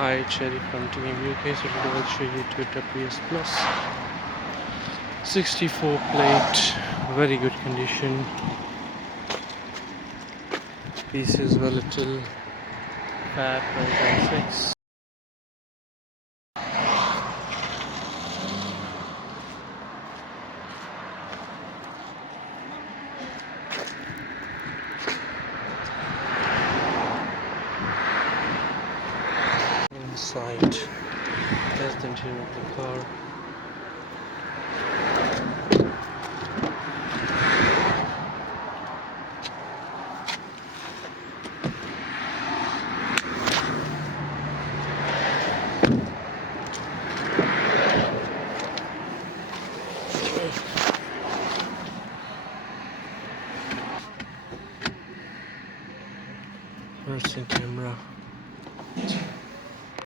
Hi, Cherry from Team UK. So today I'll show you Toyota Prius Plus 64 plate, very good condition. Pieces were little fat, 2026. Inside, that's the interior of the car.